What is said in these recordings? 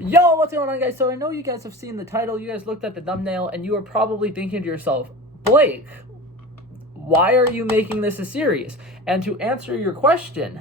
Yo, what's going on, guys? So I know you guys have seen the title, you guys looked at the thumbnail, and you are probably thinking to yourself, Blake, why are you making this a series? And to answer your question,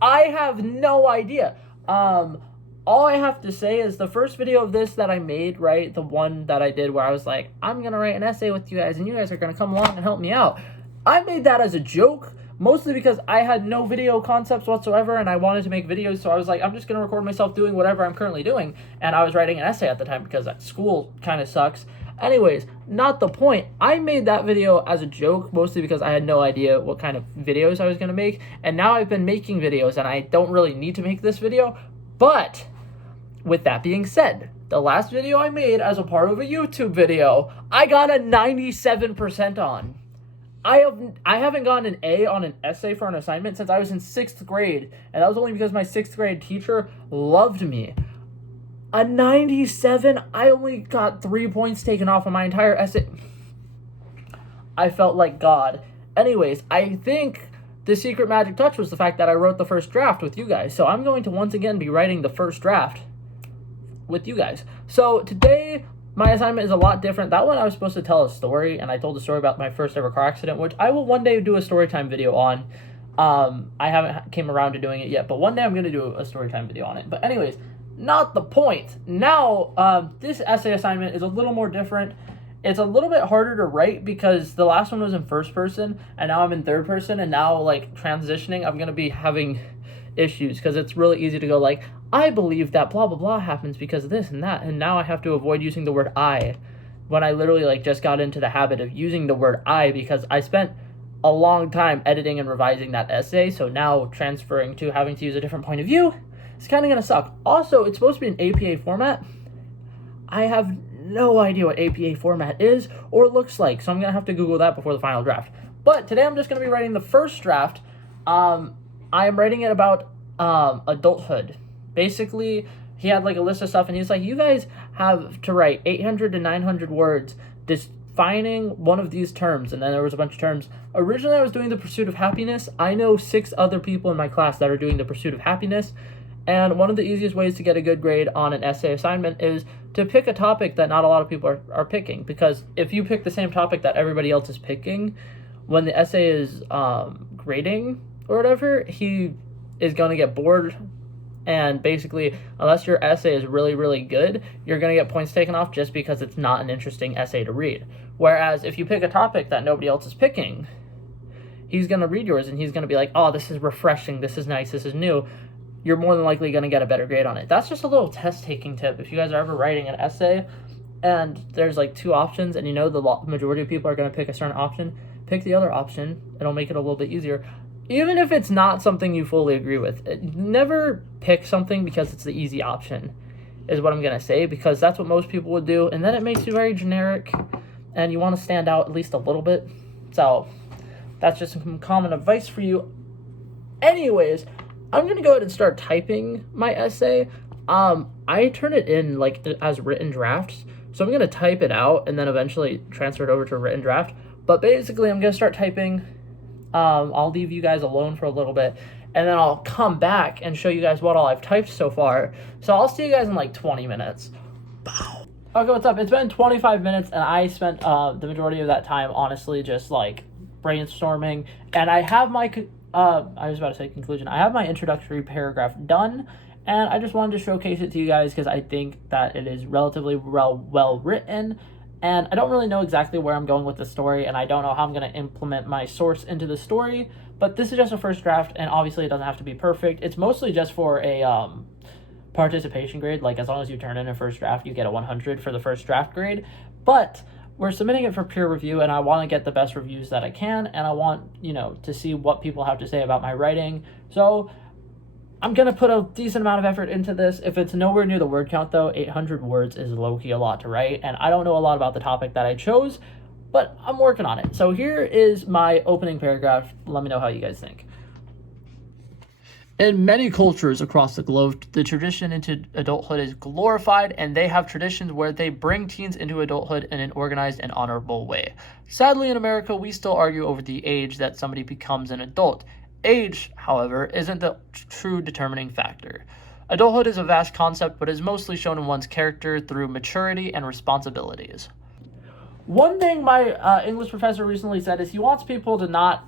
I have no idea. All I have to say is the first video of this that I made, right, the one that I did where I was like, I'm gonna write an essay with you guys and you guys are gonna come along and help me out. I made that as a joke, mostly because I had no video concepts whatsoever and I wanted to make videos, so I was like, I'm just gonna record myself doing whatever I'm currently doing. And I was writing an essay at the time because school kind of sucks. Anyways, not the point. I made that video as a joke, mostly because I had no idea what kind of videos I was going to make. And now I've been making videos, and I don't really need to make this video. But, with that being said, the last video I made as a part of a YouTube video, I got a 97% on. I haven't gotten an A on an essay for an assignment since I was in 6th grade. And that was only because my 6th grade teacher loved me. A 97, I only got 3 points taken off of my entire essay. I felt like God. Anyways, I think the secret magic touch was the fact that I wrote the first draft with you guys. So I'm going to once again be writing the first draft with you guys. So today, my assignment is a lot different. That one I was supposed to tell a story, and I told a story about my first ever car accident, which I will one day do a story time video on. I haven't came around to doing it yet, but one day I'm going to do a story time video on it. But anyways, not the point. Now, this essay assignment is a little more different. It's a little bit harder to write because the last one was in first person, and now I'm in third person, and now, like, transitioning, I'm going to be having issues because it's really easy to go, like, I believe that blah, blah, blah happens because of this and that, and now I have to avoid using the word I when I literally, like, just got into the habit of using the word I because I spent a long time editing and revising that essay, so now transferring to having to use a different point of view, it's kind of going to suck. Also, it's supposed to be an APA format. I have no idea what APA format is or looks like, so I'm going to have to Google that before the final draft. But today I'm just going to be writing the first draft. I am writing it about adulthood. Basically, he had like a list of stuff, and he's like, you guys have to write 800 to 900 words defining one of these terms, and then there was a bunch of terms. Originally, I was doing the pursuit of happiness. I know 6 other people in my class that are doing the pursuit of happiness. And one of the easiest ways to get a good grade on an essay assignment is to pick a topic that not a lot of people are picking. Because if you pick the same topic that everybody else is picking, when the essay is grading or whatever, he is going to get bored. And basically, unless your essay is really, really good, you're going to get points taken off just because it's not an interesting essay to read. Whereas if you pick a topic that nobody else is picking, he's going to read yours and he's going to be like, oh, this is refreshing, this is nice, this is new. You're more than likely going to get a better grade on it. That's just a little test-taking tip. If you guys are ever writing an essay and there's like 2 options and you know the majority of people are going to pick a certain option, pick the other option. It'll make it a little bit easier. Even if it's not something you fully agree with. Never pick something because it's the easy option, is what I'm going to say, because that's what most people would do. And then it makes you very generic and you want to stand out at least a little bit. So that's just some common advice for you. Anyways, I'm going to go ahead and start typing my essay. I turn it in like as written drafts. So I'm going to type it out and then eventually transfer it over to a written draft. But basically, I'm going to start typing. I'll leave you guys alone for a little bit. And then I'll come back and show you guys what all I've typed so far. So I'll see you guys in like 20 minutes. Bow. Okay, what's up? It's been 25 minutes and I spent the majority of that time honestly just like brainstorming. And I have my... I was about to say conclusion. I have my introductory paragraph done, and I just wanted to showcase it to you guys because I think that it is relatively well written, and I don't really know exactly where I'm going with the story, and I don't know how I'm going to implement my source into the story, but this is just a first draft, and obviously it doesn't have to be perfect. It's mostly just for a participation grade. Like, as long as you turn in a first draft, you get a 100 for the first draft grade, but we're submitting it for peer review, and I want to get the best reviews that I can, and I want, to see what people have to say about my writing. So I'm going to put a decent amount of effort into this. If it's nowhere near the word count, though, 800 words is low-key a lot to write, and I don't know a lot about the topic that I chose, but I'm working on it. So here is my opening paragraph. Let me know how you guys think. In many cultures across the globe, the tradition into adulthood is glorified, and they have traditions where they bring teens into adulthood in an organized and honorable way. Sadly, in America, we still argue over the age that somebody becomes an adult. Age, however, isn't the true determining factor. Adulthood is a vast concept, but is mostly shown in one's character through maturity and responsibilities. One thing my English professor recently said is he wants people to not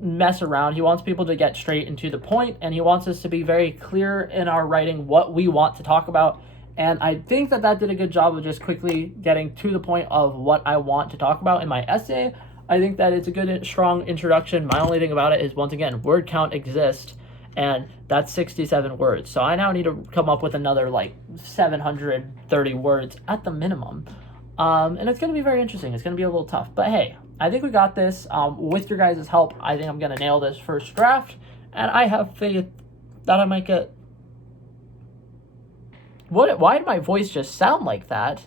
mess around. He wants people to get straight and to the point, and he wants us to be very clear in our writing what we want to talk about. And I think that did a good job of just quickly getting to the point of what I want to talk about in my essay. I think that it's a good, strong introduction. My only thing about it is, once again, word count exists, and that's 67 words. So I now need to come up with another, like, 730 words at the minimum. And it's going to be very interesting. It's going to be a little tough. But hey, I think we got this. With your guys' help, I think I'm going to nail this first draft. And I have faith that I might get... Why did my voice just sound like that?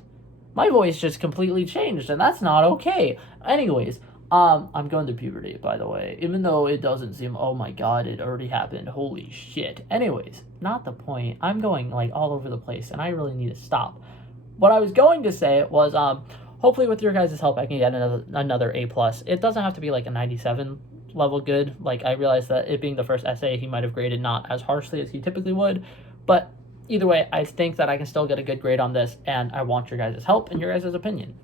My voice just completely changed, and that's not okay. Anyways, I'm going through puberty, by the way. Even though it doesn't seem, oh my god, it already happened. Holy shit. Anyways, not the point. I'm going, like, all over the place, and I really need to stop. What I was going to say was, hopefully with your guys' help, I can get another A+. It doesn't have to be, like, a 97 level good. Like, I realized that it being the first essay, he might have graded not as harshly as he typically would. But either way, I think that I can still get a good grade on this, and I want your guys' help and your guys' opinion.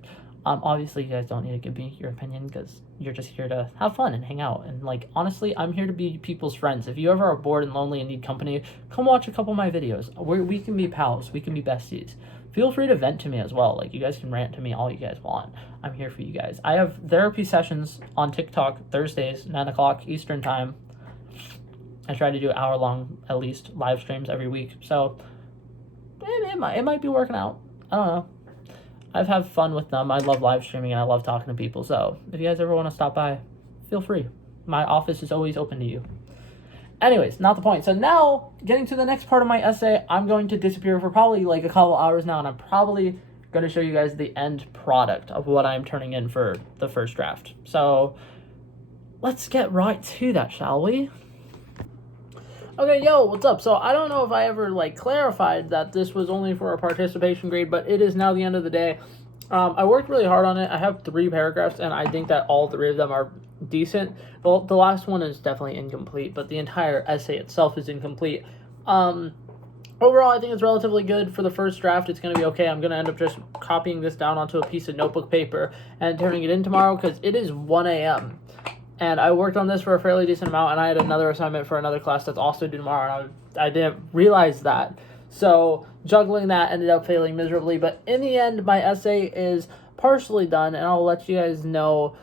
Obviously, you guys don't need to give me your opinion, because you're just here to have fun and hang out. And, like, honestly, I'm here to be people's friends. If you ever are bored and lonely and need company, come watch a couple of my videos. We can be pals. We can be besties. Feel free to vent to me as well. Like, you guys can rant to me all you guys want. I'm here for you guys. I have therapy sessions on TikTok Thursdays, 9 o'clock Eastern time. I try to do hour-long, at least, live streams every week. So it might be working out. I don't know. I've had fun with them. I love live streaming, and I love talking to people. So if you guys ever want to stop by, feel free. My office is always open to you. Anyways, not the point. So now, getting to the next part of my essay, I'm going to disappear for probably like a couple hours now, and I'm probably going to show you guys the end product of what I'm turning in for the first draft. So let's get right to that, shall we? Okay, yo, what's up? So I don't know if I ever, like, clarified that this was only for a participation grade, but it is now the end of the day. I worked really hard on it. I have 3 paragraphs, and I think that all 3 of them are decent. The last one is definitely incomplete, but the entire essay itself is incomplete. Overall, I think it's relatively good for the first draft. It's going to be okay. I'm going to end up just copying this down onto a piece of notebook paper and turning it in tomorrow, because it is 1 a.m., and I worked on this for a fairly decent amount, and I had another assignment for another class that's also due tomorrow, and I didn't realize that. So juggling that ended up failing miserably. But in the end, my essay is partially done, and I'll let you guys know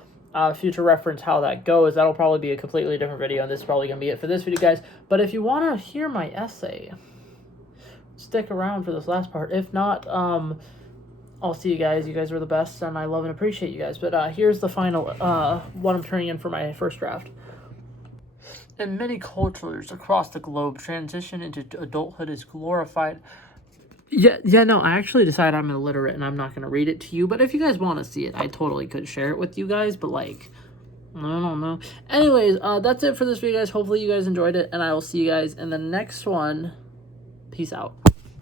future reference how that goes. That'll probably be a completely different video, and this is probably going to be it for this video, guys. But if you want to hear my essay, stick around for this last part. If not, I'll see you guys. You guys are the best, and I love and appreciate you guys. But here's the final, what I'm turning in for my first draft. In many cultures across the globe, transition into adulthood is glorified. Yeah, no, I actually decided I'm illiterate, and I'm not going to read it to you. But if you guys want to see it, I totally could share it with you guys. But, like, I don't know. Anyways, that's it for this video, guys. Hopefully you guys enjoyed it, and I will see you guys in the next one. Peace out.